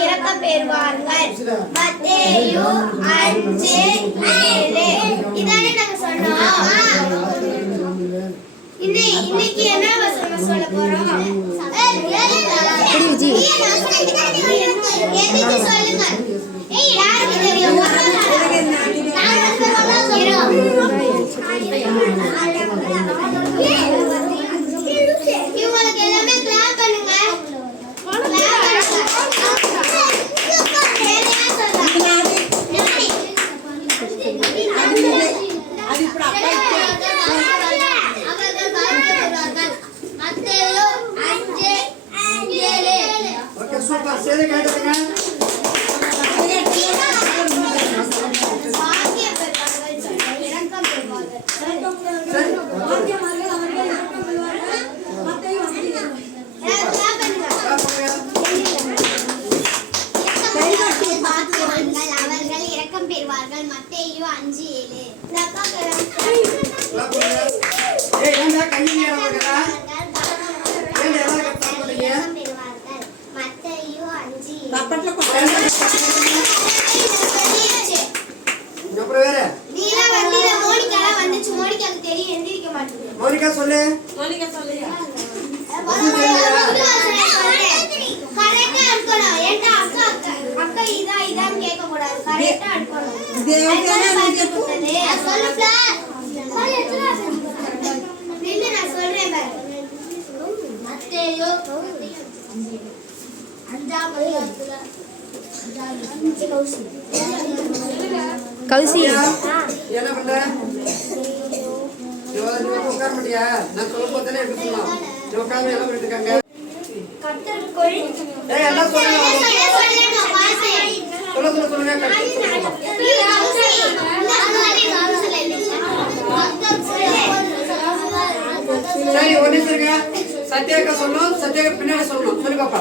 இரக்கம் பெறுவார்கள். மத்தேயு 5:7. இதானே நாங்க சொன்னோம். இன்னைக்கு என்ன வசனம் சொல்ல போறோம்? சொல்லுங்க. யாருக்கு தெரியும்? இவங்களுக்கு எல்லாமே கிளாப் பண்ணுங்க. சூப்பர். சரி கேட்டுங்க. அவர்கள் இரக்கம் பெறுவார்கள். மத்தேயு 5:7. மோனிகா சொல்லு. கரெக்டா இருக்கணும். ஏண்டா அக்கா இதான்னு கேட்க கூடாது. கரெக்டா இருக்கணும். நான் சொல்றேன் பாரு. மத்தேயு 5:7. கௌசி என்ன பண்ற? உட்கார மாட்டியா? நான் சொல்லும் போதானே எப்படி சொல்லலாம். உட்கார்ந்து எல்லாம் பண்ணிட்டு இருக்காங்க. எல்லாம் சொல்லுங்க. சரி ஒரு நிமிஷம் இருங்க. சத்யாக்கா சொல்லணும். சத்யாக்கா பின்னாடி சொல்லணும். சொல்லி பாப்பா.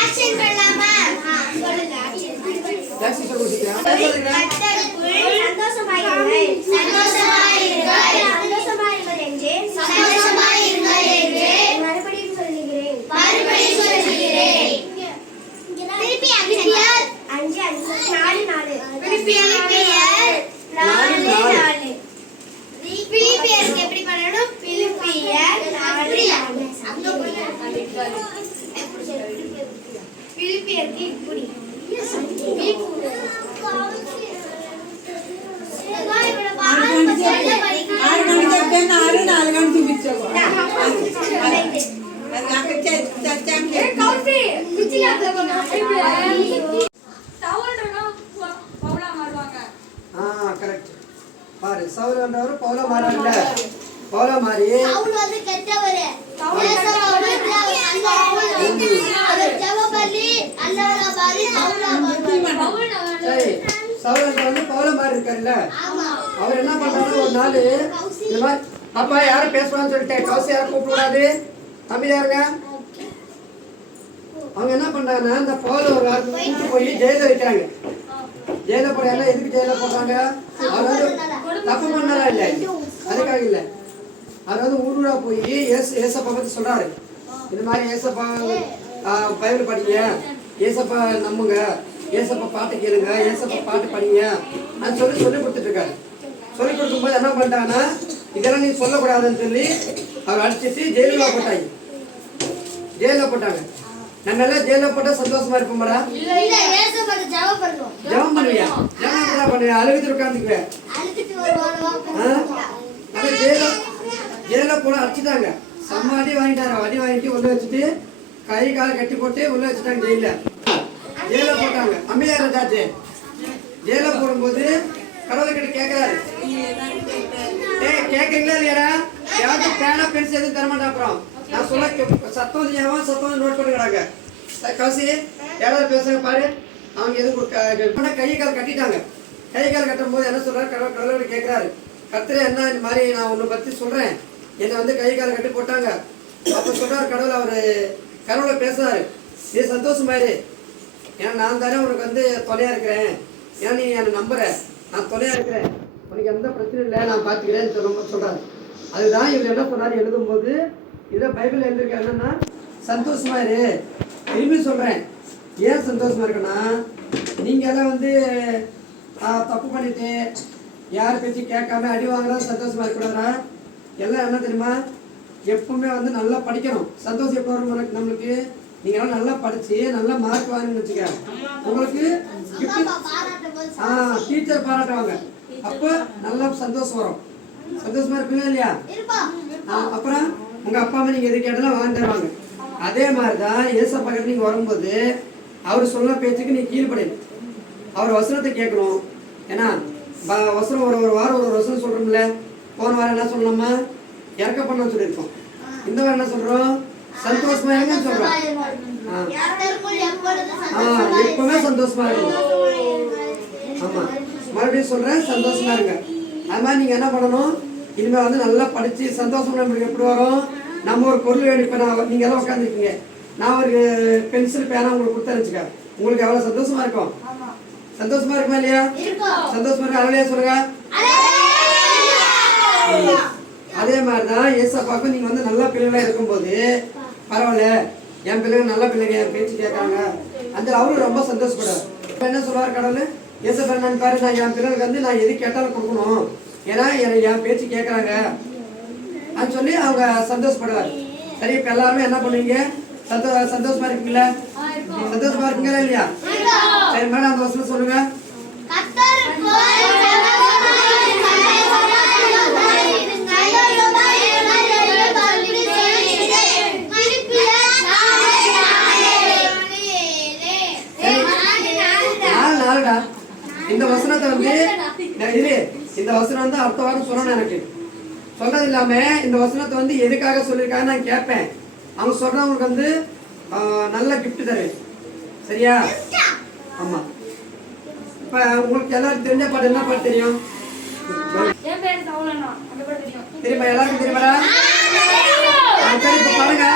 ஆக்ஷன் பண்ணலாமா? சொல்லுங்க. டாக்ஸி சொல்லுங்க. சந்தோஷமாயிருங்கள். என்று மறுபடியும் சொல்லுகிறேன். திருப்பி 5:4. பிலிப்பியருக்கு எப்படி பண்ணணும்? பிலிப்பியர் 4:4. பிலிப்பியருக்கு இப்படி பாரு சவுலன்றவர் பவுலா மாறாங்க. பவுலா மாறி சவுல் வந்து கெட்டவர். சரி சவுலன்ற வந்து பவுலா மாறி இருக்காருல்ல. அவர் என்ன பண்றாரு? ஒரு நாள் இந்த மாதிரி அப்பா யாரும் பேசுவான்னு சொல்லிட்டேன். கௌசி யாரும் கூப்பிடாது. தம்பி யாருங்க? அவங்க என்ன பண்றாங்கன்னா இந்த பவுல ஒரு கூப்பிட்டு போய் ஜெயில வைக்கிறாங்க. ஜெயில போறாங்க. எதுக்கு ஜெயில போடுறாங்க? அவர் வந்து தப்பு பண்ணாரா இல்லை, அதுக்காக இல்லை. அவர் வந்து ஊருடா போய் ஏசப்பா பத்தி சொல்றாரு. இந்த மாதிரி ஏசப்பா பைபிள் படிங்க, ஏசப்பா நம்புங்க, ஏசப்பா பாட்டு கேளுங்க, ஏசப்பா பாட்டு படிங்க அது சொல்லி கொடுத்துட்டு இருக்காரு. சொல்லி கொடுக்கும்போது என்ன பண்ணிட்டாங்கன்னா இதெல்லாம் நீ சொல்லக்கூடாதுன்னு சொல்லி அவர் அடிச்சிட்டு ஜெயிலில் போட்டாங்க. நம்ம ஜெயிலில் போட்டால் சந்தோஷமா இருப்போம்டா. ஜெபம் பண்ணுவியா? ஜெபம் பண்ணுவியா? அழுவிட்டு உட்காந்துக்குவேன். ஜெயில போல அடிச்சுட்டாங்க. செம்ம அடி வாங்கிட்டாரு. அடி வாங்கிட்டு ஒன்று வச்சுட்டு கை கால் கட்டி போட்டு உள்ள வச்சுட்டாங்க ஜெயில போட்டாங்க. அம்மையார் ராஜாச்சு ஜெயில போடும்போது கடவுள்கிட்ட கேட்கிறாரு, கேட்கறீங்களா இல்லையாடா? யாருக்கு பேனா பென்சில் எதுவும் தரமாட்டா? அப்புறம் நான் சொல்ல சத்தம் சத்தம் நோட் பண்ணிக்கிறாங்க. கவசி ஏதாவது பேசுங்க பாரு. அவங்க எதுவும் கை கால் கட்டிட்டாங்க. கை கால் கட்டும் போது என்ன சொல்றாரு? கடவுள்கிட்ட கேட்கிறாரு, கர்த்தரே என்ன இந்த மாதிரி நான் உன்னை பத்தி சொல்றேன், என்னை வந்து கை கால் கட்டி போட்டாங்க. அப்ப சொல்றாரு கடவுள், அவரு கடவுளை பேசுறாரு, நீ சந்தோஷமாயிரு, ஏன்னா நான் தானே உனக்கு வந்து துணையா இருக்கிறேன், ஏன்னா நீ என்னை நம்புற, நான் துணையா இருக்கிறேன், உனக்கு எந்த பிரச்சனையும் இல்லை, நான் பார்த்துக்கிறேன்னு சொல்றாரு. அதுதான் இவர் என்ன சொன்னாரு எழுதும்போது, இதை பைபிள் எழுதிருக்க என்னன்னா, சந்தோஷமாயிரு. திரும்பி சொல்றேன், ஏன் சந்தோஷமா இருக்குன்னா, நீங்க எல்லாம் வந்து தப்பு பண்ணிட்டு யார் பேச்சு கேட்காம அடி வாங்குறதா சந்தோஷமா இருக்கக்கூடாதா? எல்லாம் என்ன தெரியுமா, எப்பவுமே வந்து நல்லா படிக்கணும். சந்தோஷம் எப்போ வரும் நம்மளுக்கு? நீங்க எல்லாம் நல்லா படிச்சு நல்லா மார்க் வாங்கணும்னு வச்சுக்க, உங்களுக்கு டீச்சர் பாராட்டுவாங்க, அப்ப நல்லா சந்தோஷம் வரும். சந்தோஷமா இருப்பீங்களா இல்லையா? அப்புறம் உங்க அப்பா அம்மா நீங்க எது கேட்டாலும் வாங்கி தருவாங்க. அதே மாதிரிதான் ஏசப்பா கிட்ட நீங்க வரும்போது அவர் சொன்ன பேச்சுக்கு நீ கீழ்படையணும், அவர் வசனத்தை கேட்கணும். ஏன்னா வசனம் ஒரு வாரம் ஒரு வசனம் சொல்றோம்ல. போன வாரம் என்ன சொல்லணுமா? இறக்க பண்ண சொல்லியிருக்கோம். இந்த வாரம் என்ன சொல்றோம்? சந்தோஷமா இருங்கன்னு சொல்றோம். எப்பவுமே சந்தோஷமா இருக்கும். ஆமா, மறுபடியும் சொல்றேன், சந்தோஷமா இருங்க. அது மாதிரி நீங்க என்ன பண்ணணும், இனிமேல் வந்து நல்லா படிச்சு சந்தோஷம் நம்மளுக்கு எப்படி வரும்? நம்ம ஒரு பொருள் வேணும். இப்ப நான் நீங்க எல்லாம் உட்காந்துருக்கீங்க, நான் ஒரு பென்சில் பேனா உங்களுக்கு கொடுத்தா உங்களுக்கு எவ்வளவு சந்தோஷமா இருக்கும்? சந்தோஷமா இருக்குமா இல்லையா? சந்தோஷமா இருக்கு. அலையா சொல்லுங்க. அதே மாதிரிதான் ஏசப்பாக்கும் நீங்க வந்து நல்ல பிள்ளைகளா இருக்கும்போது, பரவாயில்ல என் பிள்ளைங்க நல்ல பிள்ளைங்க, என் பேச்சு கேட்கறாங்க, அந்த அவரும் ரொம்ப சந்தோஷப்படுறாரு. என்ன சொல்லுவார் கடவுள்? ஏசப்பா நான் பாரு, நான் என் பிள்ளைகளுக்கு வந்து நான் எது கேட்டாலும் கொடுக்கணும், ஏன்னா என் பேச்சு கேட்கறாங்க அப்படின்னு சொல்லி அவங்க சந்தோஷப்படுவார். சரி, இப்ப எல்லாருமே என்ன பண்ணுவீங்க? சந்தோஷமா இருக்கீங்களா? சந்தோஷமா இருக்கீங்களா இல்லையா? சரி மேடம், அந்த வசனம் சொல்லுங்க. இந்த வசனத்தை வந்து இந்த வசனம் வந்து அடுத்த வாரம் சொல்லணும். எனக்கு சொல்றது இல்லாம இந்த வசனத்தை வந்து எதுக்காக சொல்லியிருக்காங்க நான் கேட்பேன். அவங்க சொல்றவங்களுக்கு வந்து நல்ல கிஃப்ட் தருவேன். சரியா? ஆமா. இப்ப உங்களுக்கு எல்லாரும் தெரிஞ்ச பாட்டு என்ன பாட்டு தெரியும்? தெரியுமா? எல்லாருக்கும் தெரியுமாடா? சரி, இப்ப பாருங்க.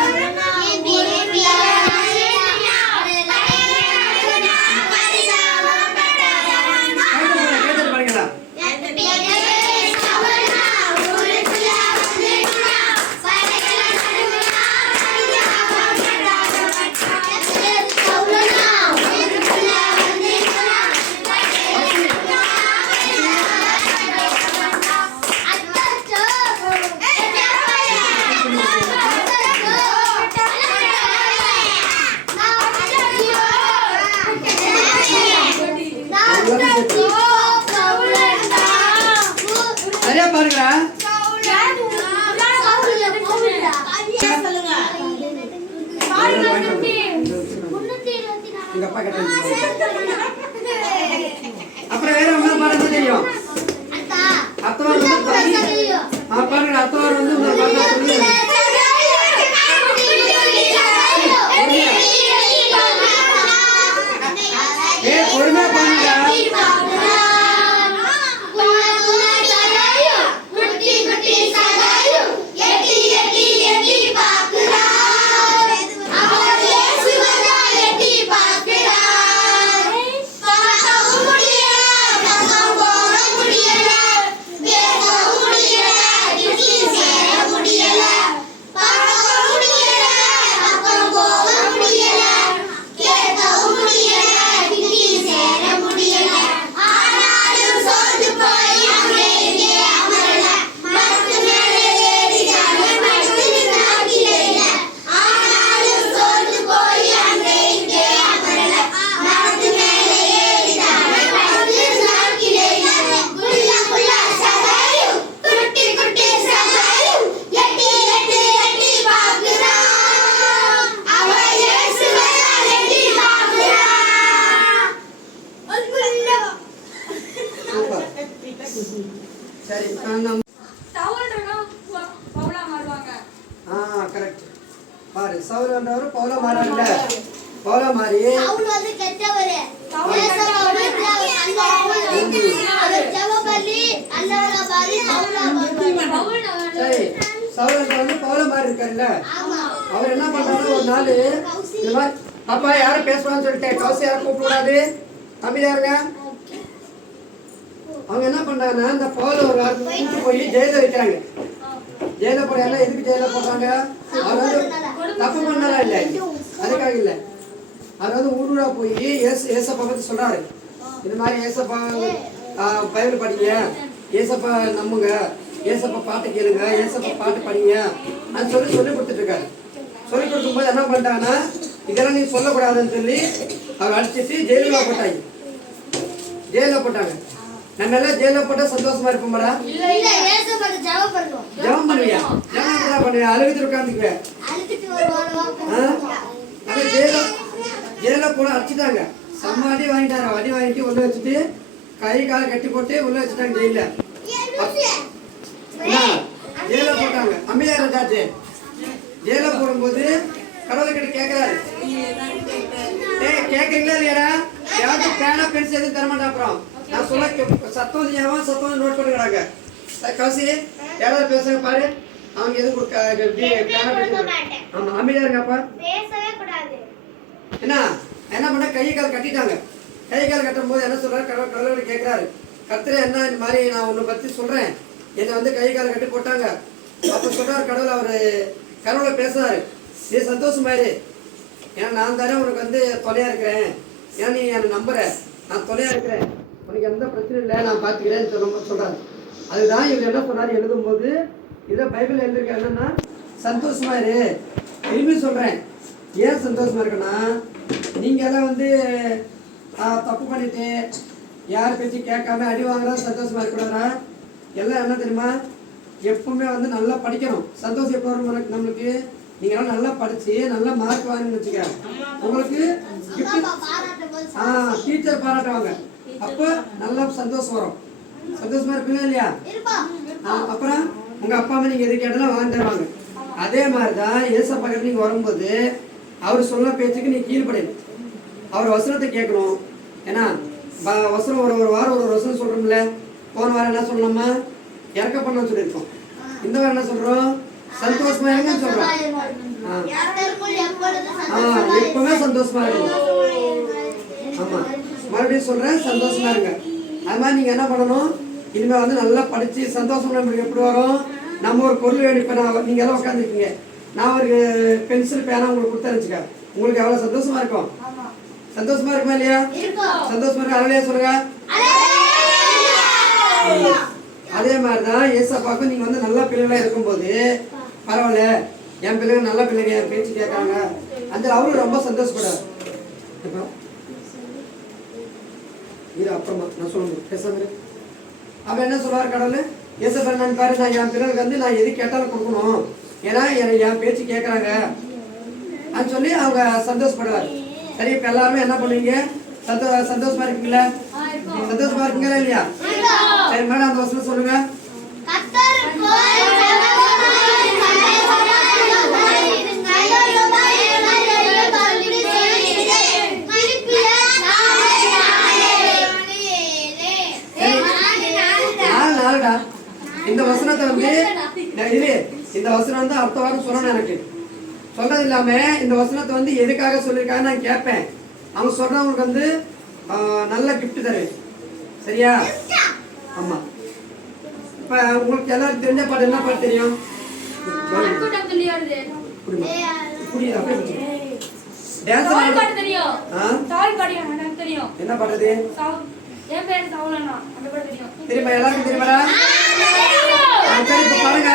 சரியா பாருங்க. அப்புறம் வேற என்ன பாடம் தெரியும்? அத்தவார் பாருங்க. அத்தவார் வந்து பொறுமையா பாருங்க. மாறு. சவுல்ன்றவர் பவுல மாறல. பவுல மாறி சவுல் வந்து கெட்டவரே. ஏசாவோட அவர் ஜெபபலி அல்லாஹ்வ பாரி சவுல் சரி. சவுல்ன்றவர் பவுல மாறி இருக்காருல்ல. ஆமா. அவர் என்ன பண்றாரு ஒரு நாள் இந்த மாதிரி அப்பா யாரும் பேசுவான்னு சொல்லிட்டேன். கௌசி யாரும் கூப்பிடக்கூடாது. தம்பி யாருங்க அவங்க என்ன பண்றாங்கன்னா இந்த பவுல ஒரு ஆள் கூப்பிட்டு போய் ஜெயில வைக்கிறாங்க. ஜெயில போறாங்க. எதுக்கு ஜெயில போடுறாங்க? அவர் வந்து தப்பு பண்ணலாம் இல்லை, அதுக்காக இல்லை. அவர் வந்து ஊருடா போய் ஏசப்பா பத்தி சொல்றாரு. இந்த மாதிரி ஏசப்பா பைபிள் படிங்க, ஏசப்பா நம்புங்க, ஏசப்பா பாட்டு கேளுங்க, ஏசப்பா பாட்டு படிங்க அது சொல்லி கொடுத்துட்டு இருக்காரு. சொல்லி கொடுக்கும்போது என்ன பண்ணிட்டாங்கன்னா இதெல்லாம் நீ சொல்லக்கூடாதுன்னு சொல்லி அவர் அடிச்சிட்டு ஜெயிலில் போட்டாங்க. ஜெயிலில் போட்டாங்க. நம்ம எல்லாம் ஜெயிலில் போட்டால் சந்தோஷமா இருப்போம்டா. இல்ல ஏசாவோட ஜெபம் பண்ணுவோம். ஜெபம் பண்ணுவியா? ஜெபம் என்ன பண்ணுவியா? அழுவிட்டு உட்காந்துக்குவேன். அழுத்திட்டு வருவாங்க. அது ஜெயிலில் போட அடிச்சுட்டாங்க. செம்ம அடி வாங்கிட்டாரு. அடி வாங்கிட்டு உள்ள வச்சுட்டு கை காலை கட்டி போட்டு உள்ள வச்சுட்டாங்க ஜெயில. ஜெயில போட்டாங்க. அம்மையார் ராஜாச்சு ஜெயில போடும்போது கடவுள்கிட்ட கேட்கிறாரு, கேட்கறீங்களா இல்லையாடா? யாருக்கு பேனா பென்சில் எதுவும் தரமாட்டா? அப்புறம் நான் சொல்ல சத்தம் சத்தம் நோட் பண்ணிக்கிறாங்க. கௌசி யாராவது பேசுங்க பாரு. அவங்க எதுவும் கொடுக்க ஆமா அமைதியா இருங்கப்பா. பேசவே கூடாது. என்ன பண்ண கை கால் கட்டிட்டாங்க. கை கால் கட்டும் போது என்ன சொல்றாரு? கடவுள் கேட்கிறாரு, கர்த்தரே என்ன இந்த மாதிரி நான் உன்னை பத்தி சொல்றேன், என்னை வந்து கை கால் கட்டி போட்டாங்க. அப்ப சொல்றாரு கடவுள், அவரு கடவுளை பேசுறாரு, நீ சந்தோஷமாயிரு, ஏன்னா நான் தானே உனக்கு வந்து துணையா இருக்கிறேன், ஏன்னா நீ என்னை நம்புற, நான் துணையா இருக்கிறேன், உனக்கு எந்த பிரச்சனையும் இல்லை, நான் பார்த்துக்கிறேன்னு சொல்றாரு. அதுதான் இவர் என்ன சொன்னாரு எழுதும்போது, இதில் பைபிள் எழுதிருக்க என்னன்னா சந்தோஷமாயிரு. திரும்பி சொல்றேன், ஏன் சந்தோஷமா இருக்குன்னா, நீங்க எல்லாம் வந்து தப்பு பண்ணிட்டு யார் பேச்சு கேட்காம அடி வாங்குறா சந்தோஷமா இருக்கக்கூடாதா? எல்லாம் என்ன தெரியுமா, எப்பவுமே வந்து நல்லா படிக்கணும். சந்தோஷம் எப்போ வரும் நம்மளுக்கு? நீங்க எல்லாம் நல்லா படிச்சு நல்லா மார்க் வாங்கணும்னு வச்சுக்க, உங்களுக்கு டீச்சர் பாராட்டுவாங்க, அப்ப நல்லா சந்தோஷம் வரும். சந்தோஷமா இருப்பீங்களா இல்லையா? அப்புறம் உங்க அப்பா அம்மா நீங்க எது கேட்டாலும் வாங்கி தருவாங்க. அதே மாதிரிதான் ஏசப்பா கிட்ட நீங்க வரும்போது அவர் சொல்ல பேச்சுக்கு நீ கீழ்படணும். அவர் வசனத்தை கேட்கணும். ஏன்னா வசனம் ஒரு வாரம் ஒரு வசனம் சொல்றோம்ல. போன வாரம் என்ன சொல்லணுமா? இறக்க பண்ண சொல்லியிருக்கோம். இந்த வாரம் என்ன சொல்றோம்? சந்தோஷமா இருங்கன்னு சொல்றோம். எப்பவுமே சந்தோஷமா இருக்கும். ஆமா, மறுபடியும் சொல்றேன், சந்தோஷமா இருங்க. அது மாதிரி நீங்க என்ன பண்ணணும், இனிமே வந்து நல்லா படிச்சு சந்தோஷம் நம்மளுக்கு எப்படி வரும்? நம்ம ஒரு பொருள் வேணும். இப்ப நான் நீங்க எல்லாம் உட்காந்துருக்கீங்க, நான் ஒரு பென்சில் பேனா உங்களுக்கு கொடுத்தா உங்களுக்கு எவ்வளவு சந்தோஷமா இருக்கும்? சந்தோஷமா இருக்குமா இல்லையா? சந்தோஷமா இருக்கு. அலையா சொல்லுங்க. அதே மாதிரிதான் ஏசப்பாக்கும் நீங்க வந்து நல்ல பிள்ளைகளா இருக்கும்போது, பரவாயில்ல என் பிள்ளைங்க நல்ல பிள்ளைங்க, என் பேச்சு கேட்கறாங்க, அந்த அவரும் ரொம்ப சந்தோஷப்படாது. இது அப்புறமா நான் சொல்லுங்க பேசாம. அவ என்ன சொல்லுவாரு கடவுள்? ஏசப்பா நான் பாரு, நான் என் பிள்ளைகளுக்கு வந்து நான் எது கேட்டாலும் கொடுக்கணும், ஏன்னா என் பேச்சு கேட்கறாங்க அப்படின்னு சொல்லி அவங்க சந்தோஷப்படுவாரு. சரி, இப்ப எல்லாருமே என்ன பண்ணுவீங்க? சந்தோஷமா இருக்கீங்களா? சந்தோஷமா இருக்கீங்களா இல்லையா? சரி மேடம், அந்த வசனம் சொல்லுங்க. நாலுடா. இந்த வசனத்தை வந்து இந்த வசனம் வந்து அடுத்த வாரம் சொல்லணும். எனக்கு சொல்றது இல்லாம இந்த வசனத்தை வந்து எதுக்காக சொல்லியிருக்காங்க நான் கேட்பேன். அவங்க சொல்றவங்களுக்கு வந்து நல்ல கிஃப்ட் தருவேன். சரியா? ஆமா. இப்ப உங்களுக்கு எல்லாரும் தெரிஞ்ச பாட்டு என்ன பாட்டு தெரியும்? என்ன பாட்டு? தெரியுமா? எல்லாருக்கும் தெரியுமாடா? பாருங்க.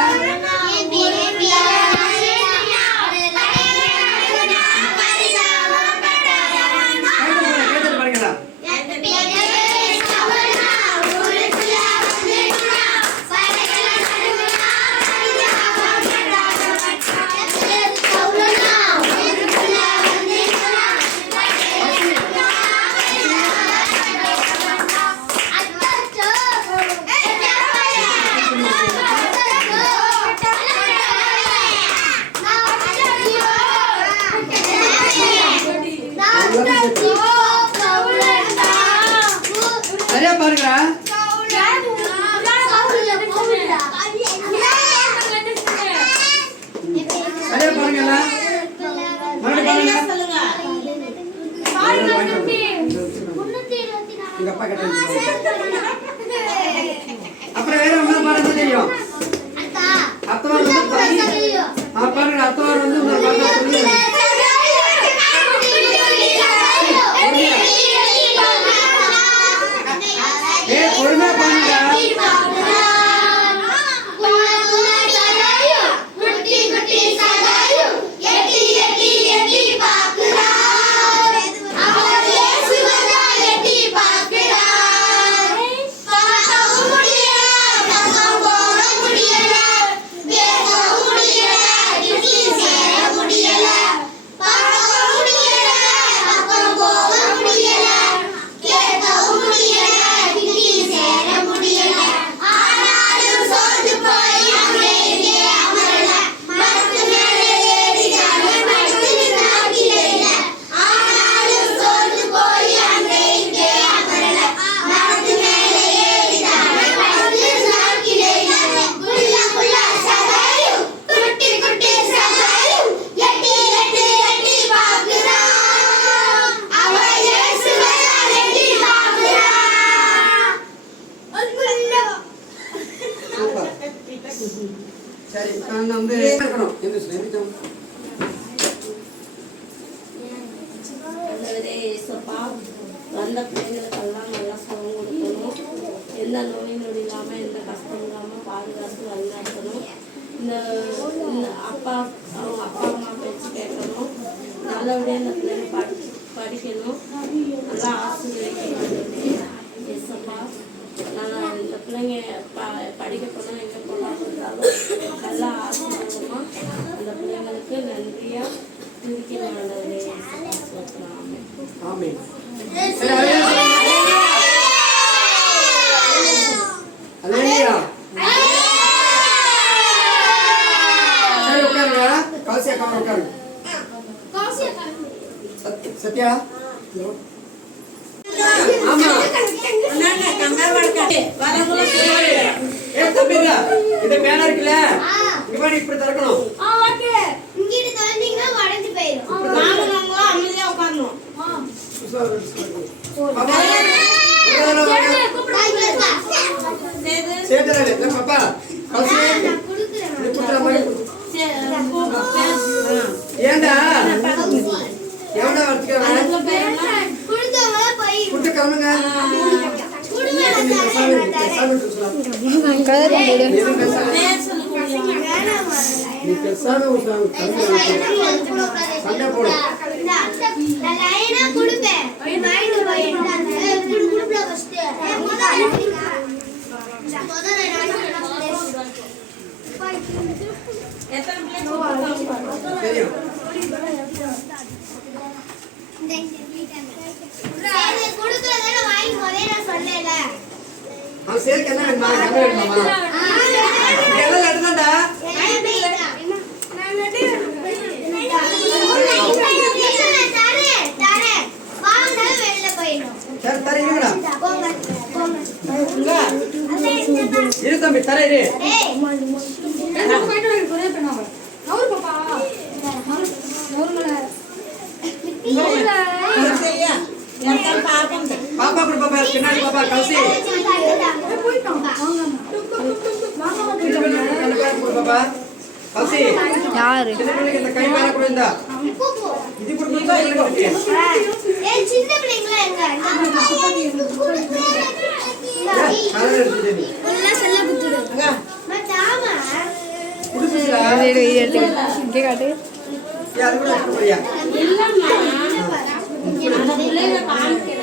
சொல்லணும் எந்திரிச்சோம். ஆண்டவரே இயேசுப்பா, வந்த பிள்ளைங்களுக்கெல்லாம் நல்லா சுகம் கொடுக்கணும். எந்த நோய் நொடி இல்லாமல் எந்த கஷ்டம் இல்லாமல் பாதுகாத்து வழிநடத்தணும். இந்த அப்பா அவங்க அப்பா அம்மா பேச்சு கேட்கணும். நல்லபடியாக இந்த பிள்ளைங்க படிக்கணும். நல்லா ஆசீர்வதிக்கணும். இயேசுப்பா, நல்லா இந்த பிள்ளைங்க படிக்க போனால் எங்கே போனாலும் நல்லா ஆசீர்வாதமாக அந்த பிள்ளைங்களுக்கு நன்றியாக துதிக்கணும். ஆண்டவரே இயேசுப்பா, ஆமென். அல்லேலூயா. சரி உட்காருங்க. கௌசி அக்கா உட்காருங்க. சத்யா ஆமா தம்பிங்க இந்த பேனா இருக்குல்ல இவன் இப்படி திறக்கணும். இங்கிட்டு திறந்தீங்கன்னா உடைஞ்சு போயிடும். அமைதியா உட்காரணும். பாப்பா கௌசி ஏண்டா எவனா வச்சுக்கிறேன் குடுத்து கிளம்புங்க. நீ பெருசான சண்டை போடும். தெரியும் அவன் சேர்க்க என்ன வேணுமா? என்ன வேணுமாமா? எல்லாம் எடுத்தாண்டா. சரி தர இருங்கடா. இரு தம்பி தர இரு. பாப்பா கூட பாப்பா பின்னாடி பாப்பா கௌசி பாப்பா கௌசி யாரு இந்த கை மேல கூட இருந்தா இது கூட சின்ன பிள்ளைங்களா எங்க செல்ல குத்துடுங்க மாமா குடுசுடா இங்க காட்டு யாரு கூட போறியா இல்லம்மா அந்த பிள்ளைங்க காமிக்கல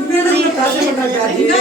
இங்க என்ன காசு பண்ணாங்க